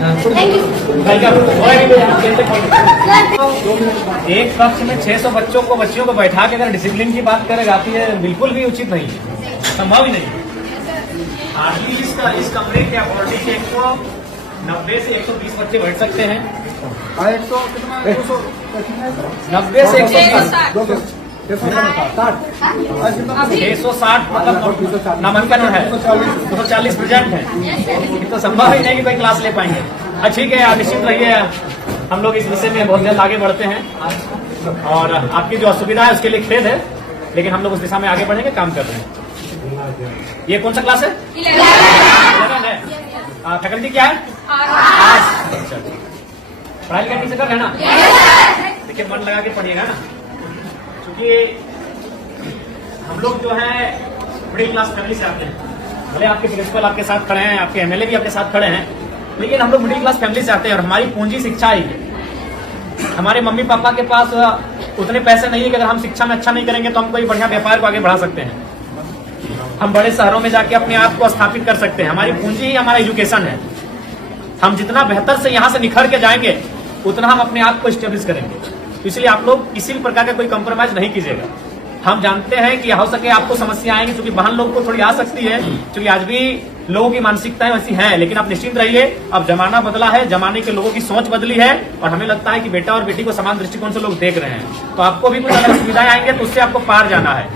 एक कक्ष में 600 बच्चियों को बैठा के अगर डिसिप्लिन की बात करें जाती है, बिल्कुल भी उचित नहीं है, संभव ही नहीं। हार्डली इस कमरे के अकॉर्डिंग 190 से 120 बच्चे बैठ सकते हैं। 90 से 120 660 मतलब नामांकन है, 240 प्रेजेंट है, तो संभव ही नहीं कि कोई क्लास ले पाएंगे। ठीक है, आप निश्चित रहिए, हम लोग इस विषय में बहुत जल्द आगे बढ़ते हैं और आपकी जो असुविधा है उसके लिए खेद है, लेकिन हम लोग उस दिशा में आगे बढ़ेंगे, काम कर रहे हैं। ये कौन सा क्लास है? 11 है। फैकल्टी क्या है? अच्छा, पढ़ाई लिखाई ठीक से कर रहे हैं ना? देखिए, मन लगा के पढ़िएगा ना, क्योंकि हम लोग जो है मिडिल क्लास फैमिली से आते हैं। भले आपके प्रिंसिपल आपके साथ खड़े हैं, आपके एमएलए भी आपके साथ खड़े हैं, लेकिन हम लोग मिडिल क्लास फैमिली से आते हैं और हमारी पूंजी शिक्षा ही है। हमारे मम्मी पापा के पास उतने पैसे नहीं है कि अगर हम शिक्षा में अच्छा नहीं करेंगे तो हम कोई बढ़िया व्यापार को आगे बढ़ा सकते हैं, हम बड़े शहरों में जाके अपने आप को स्थापित कर सकते हैं। हमारी पूंजी ही हमारा एजुकेशन है। हम जितना बेहतर से यहाँ से निखर के जाएंगे उतना हम अपने आप को स्टेब्लिश करेंगे। इसलिए आप लोग किसी भी प्रकार का कोई कंप्रोमाइज नहीं कीजिएगा। हम जानते हैं कि हो सके आपको समस्या आएंगी, क्योंकि बहन लोग को थोड़ी आ सकती है, क्योंकि आज भी लोगों की मानसिकताएं वैसी हैं, लेकिन आप निश्चिंत रहिए, अब जमाना बदला है, जमाने के लोगों की सोच बदली है और हमें लगता है कि बेटा और बेटी को समान दृष्टिकोण से लोग देख रहे हैं। तो आपको भी कुछ अगर सुविधाएं आएंगे तो उससे आपको पार जाना है,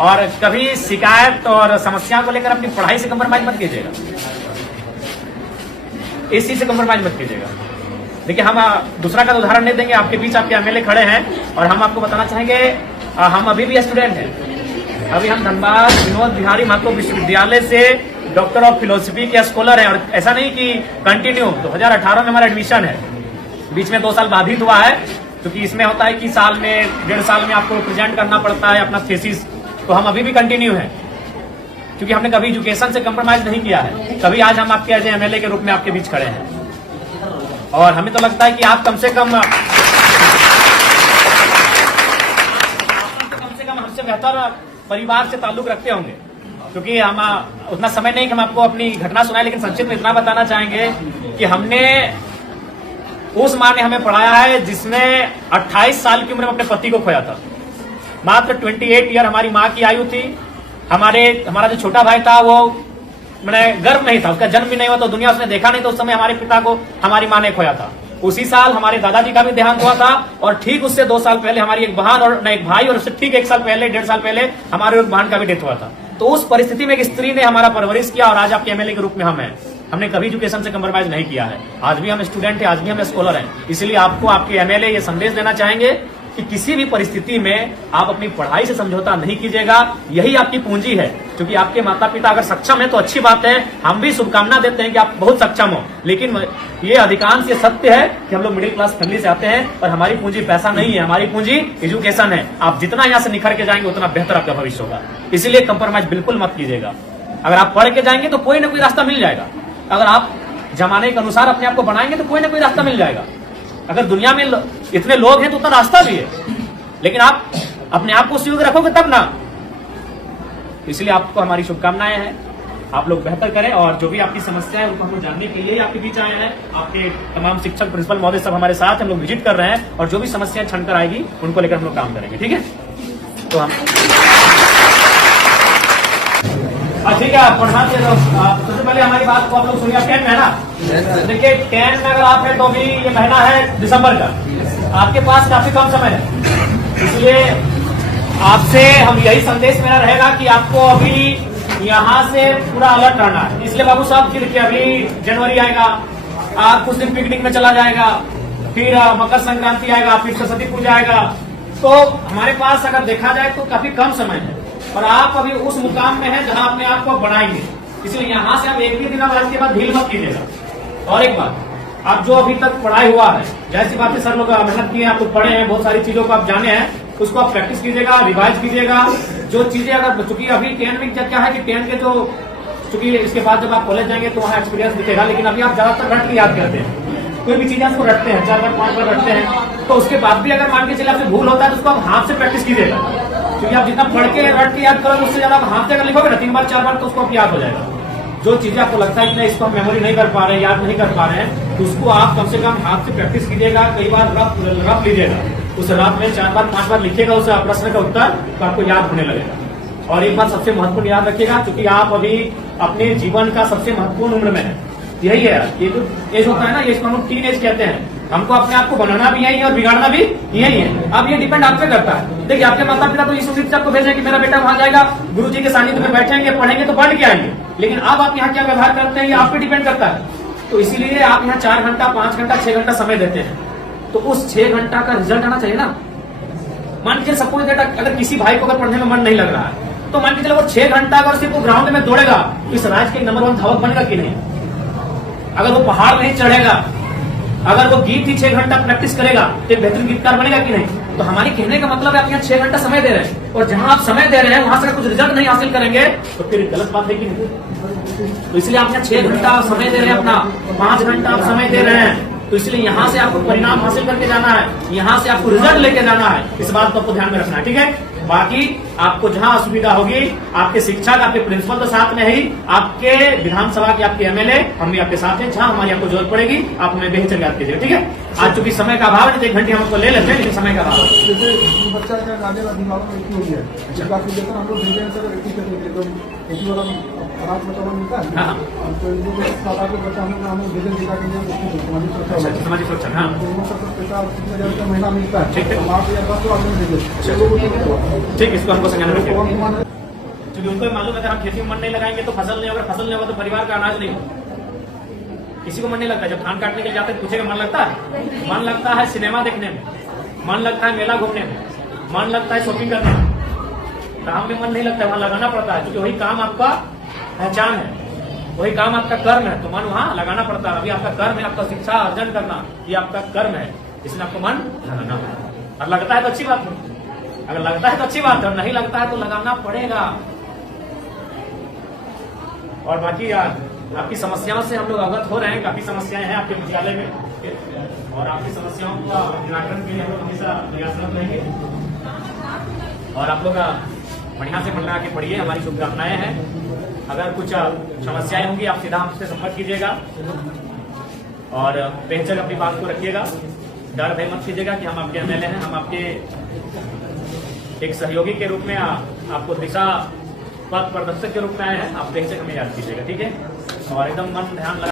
और कभी शिकायत और समस्या को लेकर अपनी पढ़ाई से कंप्रोमाइज मत कीजिएगा, इस चीज से कंप्रोमाइज मत कीजिएगा। देखिए, हम दूसरा का उदाहरण नहीं देंगे, आपके बीच आपके एमएलए खड़े हैं और हम आपको बताना चाहेंगे, हम अभी भी स्टूडेंट हैं। अभी हम धनबाद विनोद बिहारी महतो विश्वविद्यालय से डॉक्टर ऑफ फिलोसफी के स्कॉलर हैं, और ऐसा नहीं कि कंटिन्यू 2018 में हमारा एडमिशन है, बीच में 2 साल बाधित हुआ है, क्योंकि इसमें होता है कि साल में 1.5 साल में आपको प्रेजेंट करना पड़ता है अपना थीसिस। तो हम अभी भी कंटिन्यू हैं, क्योंकि हमने कभी एजुकेशन से कंप्रोमाइज नहीं किया है। कभी आज हम आपके एज एमएलए के रूप में आपके बीच खड़े हैं, और हमें तो लगता है कि आप कम से कम हमसे बेहतर परिवार से ताल्लुक रखते होंगे, क्योंकि हम उतना समय नहीं कि हम आपको अपनी घटना सुनाए, लेकिन संक्षिप्त में इतना बताना चाहेंगे कि हमने उस माँ ने हमें पढ़ाया है जिसने 28 साल की उम्र में अपने पति को खोया था। मात्र 28 ईयर हमारी माँ की आयु थी। हमारा जो छोटा भाई था वो मैंने गर्भ नहीं था, उसका जन्म भी नहीं हुआ, तो दुनिया उसने देखा नहीं, तो उस समय हमारे पिता को हमारी माँ ने खोया था। उसी साल हमारे दादाजी का भी देहांत हुआ था, और ठीक उससे 2 साल पहले हमारी एक बहन और एक भाई, और उससे ठीक 1 साल पहले 1.5 साल पहले हमारे एक बहन का भी डेथ हुआ था। तो उस परिस्थिति में एक स्त्री ने हमारा परवरिश किया, और आज आपके एमएलए के रूप में हम हैं। हमने कभी एजुकेशन से कंप्रोमाइज नहीं किया है। आज भी हम स्टूडेंट हैं, आज भी हम स्कॉलर हैं। इसलिए आपको आपके एमएलए ये संदेश देना चाहेंगे कि किसी भी परिस्थिति में आप अपनी पढ़ाई से समझौता नहीं कीजिएगा। यही आपकी पूंजी है, क्योंकि आपके माता पिता अगर सक्षम है तो अच्छी बात है, हम भी शुभकामना देते हैं कि आप बहुत सक्षम हो, लेकिन ये अधिकांश ये सत्य है कि हम लोग मिडिल क्लास फैमिली से आते हैं और हमारी पूंजी पैसा नहीं है, हमारी पूंजी एजुकेशन है। आप जितना यहाँ से निखर के जाएंगे उतना बेहतर आपका भविष्य होगा। इसीलिए कंप्रोमाइज बिल्कुल मत कीजिएगा। अगर आप पढ़ के जाएंगे तो कोई ना कोई रास्ता मिल जाएगा। अगर आप जमाने के अनुसार अपने आप को बनाएंगे तो कोई ना कोई रास्ता मिल जाएगा। अगर दुनिया में इतने लोग हैं तो उतना रास्ता भी है, लेकिन आप अपने आप को उस युग रखोगे तब ना। इसलिए आपको हमारी शुभकामनाएं हैं, आप लोग बेहतर करें, और जो भी आपकी समस्या है उनको हम जानने के लिए आपके बीच आए हैं। आपके तमाम शिक्षक प्रिंसिपल महोदय सब हमारे साथ हम लोग विजिट कर रहे हैं, और जो भी समस्याएं छनकर आएगी उनको लेकर हम लोग काम करेंगे। ठीक है, तो हम ठीक है, आप पढ़ा से सबसे पहले हमारी बात को आप लोग सुनिए। 10 महीना, देखिए 10 में अगर आप है तो अभी ये महीना है दिसंबर का, आपके पास काफी कम समय है। इसलिए आपसे हम यही संदेश मेरा रहेगा कि आपको अभी यहाँ से पूरा अलर्ट रहना है। इसलिए बाबू साहब, देखिए अभी जनवरी आएगा, आप कुछ दिन पिकनिक में चला जाएगा, फिर मकर संक्रांति आएगा, फिर सरस्वती पूजा आएगा, तो हमारे पास अगर देखा जाए तो काफी कम समय है, और आप अभी उस मुकाम में हैं जहां अपने आप को बढ़ाएंगे। इसलिए यहाँ से आप एक भी दिन और इसके बाद ढील मत कीजिएगा। और एक बात, आप जो अभी तक पढ़ाई हुआ है, जैसी बात है सर लोग मेहनत किए हैं, आप लोग पढ़े हैं, बहुत सारी चीजों को आप जाने हैं, उसको आप प्रैक्टिस कीजिएगा, रिवाइज कीजिएगा। जो चीजें अगर, चूंकि अभी 10 में क्या है कि 10 के जो, चूंकि इसके बाद जब आप कॉलेज जाएंगे तो वहाँ एक्सपीरियंस दिखेगा, लेकिन अभी आप ज्यादातर रट के याद करते हैं, कोई भी चीजें आपको रटते हैं, 4 बार 5 बार रटते हैं, तो उसके बाद भी अगर मान के चले आपसे भूल होता है तो उसको आप हाथ से प्रैक्टिस कीजिएगा, क्योंकि आप जितना पढ़ के रट के याद करोगे उससे ज्यादा आप हाथ से अगर लिखोगे ना 3 बार 4 बार तो उसको आप याद हो जाएगा। जो चीजें आपको लगता है कि इसको हम मेमोरी नहीं कर पा रहे हैं, याद नहीं कर पा रहे हैं, तो उसको आप कम से कम हाथ से प्रैक्टिस कीजिएगा, कई बार रफ लीजिएगा, उस रात में 4 बार 5 बार लिखिएगा उस प्रश्न का उत्तर, तो आपको याद होने लगेगा। और एक बात सबसे महत्वपूर्ण याद रखिएगा, क्योंकि आप अभी अपने जीवन का सबसे महत्वपूर्ण उम्र में है, यही है ये जो एज होता है ना, ये इसको हम लोग टीन एज कहते हैं। हमको अपने आप को बनाना भी यही है और बिगाड़ना भी यही है। अब ये डिपेंड आप पे करता है। देखिए आपके माता पिता तो इस उम्मीद से आपको भेजें कि मेरा बेटा वहां जाएगा, गुरुजी के सानिध्य में बैठेंगे, पढ़ेंगे तो पढ़ के आएंगे, लेकिन अब आप यहाँ क्या व्यवहार करते हैं ये आप पे डिपेंड करता है। तो इसीलिए आप यहाँ 4 घंटा 5 घंटा 6 घंटा समय देते हैं, तो उस 6 घंटा का रिजल्ट आना चाहिए ना। मान लीजिए सपोज दैट अगर किसी भाई को अगर पढ़ने में मन नहीं लग रहा है, तो मान के चलो वो 6 घंटा अगर सिर्फ वो ग्राउंड में दौड़ेगा, तो इस राज्य के नंबर 1 धावक बनेगा कि नहीं। अगर वो पहाड़ नहीं चढ़ेगा, अगर वो गीत ही 6 घंटा प्रैक्टिस करेगा, तो एक बेहतरीन गीतकार बनेगा कि नहीं। तो हमारे कहने का मतलब है आप यहाँ 6 घंटा समय दे रहे हैं, और जहां आप समय दे रहे हैं वहां से कुछ रिजल्ट नहीं हासिल करेंगे तो फिर गलत बात है कि नहीं। तो इसलिए आप यहाँ 6 घंटा समय दे रहे हैं, अपना 5 घंटा आप समय दे रहे हैं, तो इसलिए यहाँ से आपको परिणाम हासिल करके जाना है, यहाँ से आपको रिजल्ट लेके जाना है। इस बात को आपको ध्यान में रखना है, ठीक है। बाकी आपको जहां असुविधा होगी, आपके शिक्षक आपके प्रिंसिपल तो साथ में ही, आपके विधानसभा के आपके एमएलए हम भी आपके साथ हैं, जहां हमारी आपको जरूरत पड़ेगी आप हमें बेहतर याद कीजिएगा, ठीक है। आज चूंकि समय का अभाव है, 1 घंटे हम आपको ले लेते हैं, लेकिन समय का अभाव है। जैसे बच्चा का गाने वाला दिमाग में इतनी हो गया है, जब काफी लेकर हम लोग भेजे हैं सर, एक वाला खराब मतलब मिलता है। हाँ तो जो सादा के बच्चा हम भेजे दिखा के सामाजिक सुरक्षा, हाँ पैसा 30,000 का महीना मिलता है, ठीक है। 8,000 तो आपने भेजे, ठीक, इसको हमको समझाना रखेगा, क्योंकि उनको मालूम है अगर हम खेती में मन नहीं लगाएंगे तो फसल नहीं होगा, फसल नहीं होगा तो परिवार का अनाज नहीं होगा। किसी को मन नहीं लगता, जब धान काटने के लिए जाते हैं पूछेगा मन लगता है, मन लगता है सिनेमा देखने में, मन लगता है मेला घूमने में, मन लगता है शॉपिंग करने में। काम में मन नहीं लगता है, वहां लगाना पड़ता है, क्योंकि वही काम आपका पहचान है, वही काम आपका कर्म है, तो मन वहां लगाना पड़ता है। अभी आपका कर्म है, आपका शिक्षा अर्जन करना, ये आपका कर्म है, इसलिए आपको मन लगाना है। और लगता है तो अच्छी बात है, अगर लगता है तो अच्छी बात है, नहीं लगता है तो लगाना पड़ेगा। और बाकी यार आपकी समस्याओं से हम लोग अवगत हो रहे हैं, काफी समस्याएं हैं आपके विद्यालय में, और आपकी समस्याओं का निराकरण के लिए हम लोग हमेशा प्रयासरत रहेंगे। और आप लोग बढ़िया से मन लगा के पढ़िए, हमारी शुभकामनाएं हैं। अगर कुछ समस्याएं होंगी आप सीधा हमसे संपर्क कीजिएगा, और बेहतर अपनी बात को रखिएगा, डर भय मत कीजिएगा कि हम आपके एमएलए हैं, हम आपके एक सहयोगी के रूप में आपको दिशा पथ प्रदर्शक के रूप में आए हैं। आप बेहतर हमें याद कीजिएगा, ठीक है। और एकदम मन ध्यान लगा